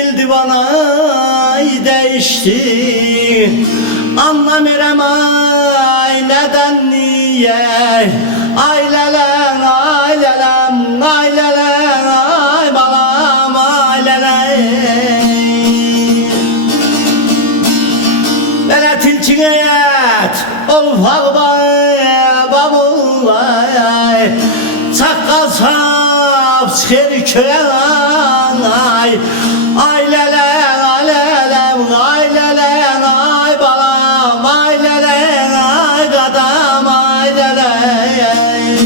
bildi bana değişti. Anlamıyorum ay neden niye. Ailelen ailelen ailelen ay balam ailelen. Bana tilçin et ufak babulay. Çakkal saf çıkır köye ay. Ailelen ailelen ailelen ay balam ailelen ay kadam ailelen.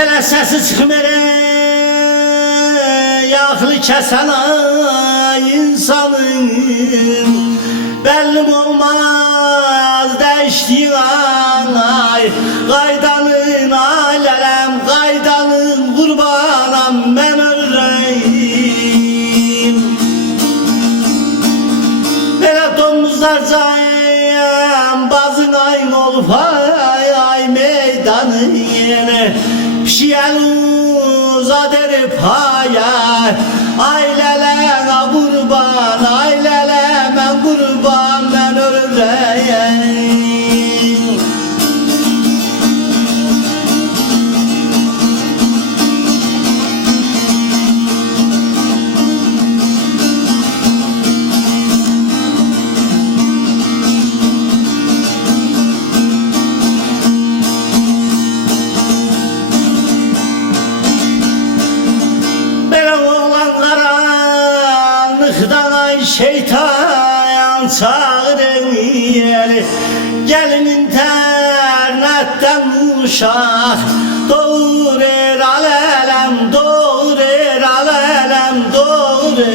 Elə səsi çıxmır yaxlı kəsən ay insanın. Bəllim olmaz dəyişdiyin ay. Qaydanın ailələm qaydanın qurbanam mən ölürəm. Belə domuzlarcayım bazın ayın olub ay meydanın yeni. Pişiyen uzadır paya. Ailelen kurban ailelen ben kurban ben ölürüm. Şeytan çağırın yeri. Gelin internetten uşak. Doğurur alelem doğurur alelem doğurur.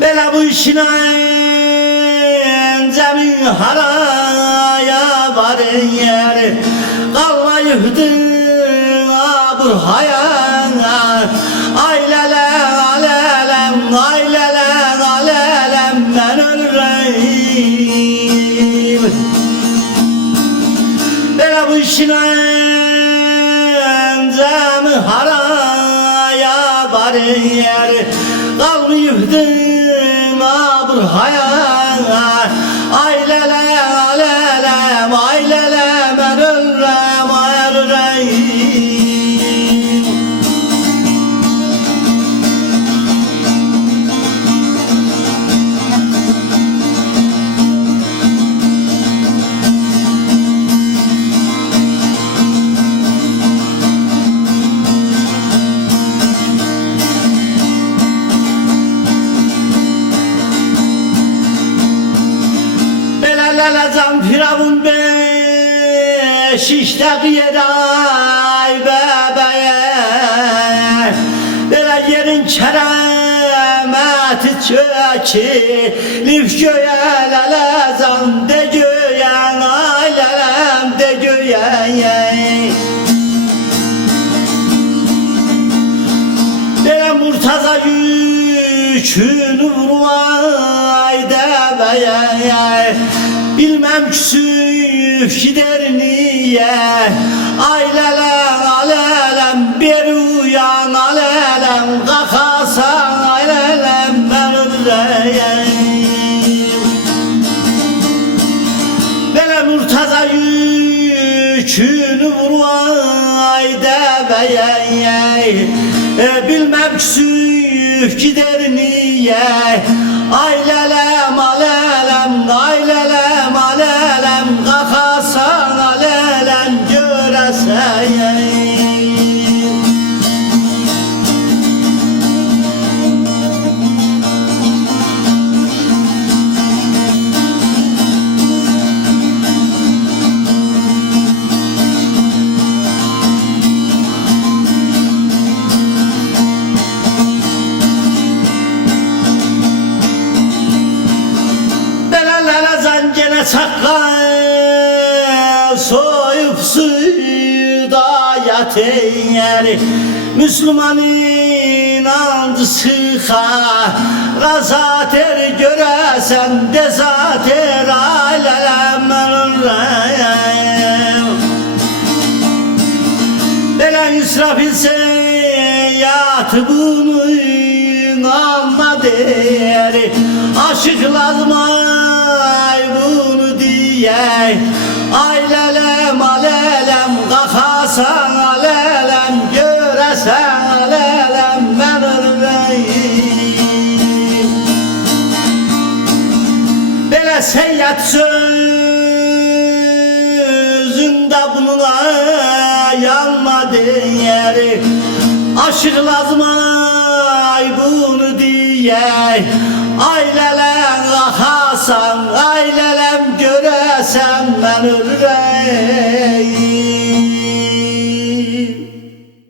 Böyle bu işin zemin haraya varın yeri. Kalmayıptın burhaya. Ailelen alelem ailelen alelem ben ölürüm. Böyle bu işin encamı haraya varın yeri. Kalmayıptım burhaya. Ailelen alelem ailelem ben ölürüm ölürüm. Lelezem firavun beşikte yeday bebeğe. Böyle yerin keremeti çökilip göğe. Lelezem de göğe ay lelem de göğe. Böyle Murtaza yükünü vurmay deveye. Bilmem küsüf gider niye. Ailelen alelem bir uyan alelem. Kalkasan ailelem ben ölürüm. Böyle Murtaza yükünü vurmay deveye. Bilmem küsüf gider niye. Ailelem alelem ailelem alelem. Kalkasan alelem göresen. hayat yer. Müslüman inancısı gazater göresen dezater alem. Bela İsrafil seyatı bunun alma der. Aşık lazım ay bunu diye. Aylelem alelem kakasan alelem göresen alelem ben öleyim. Bela seyyat sözünde bunun yanma değeri. Aşık lazım ay bunu diye. Aylelem kakasan aylelem göresen ben öleyim.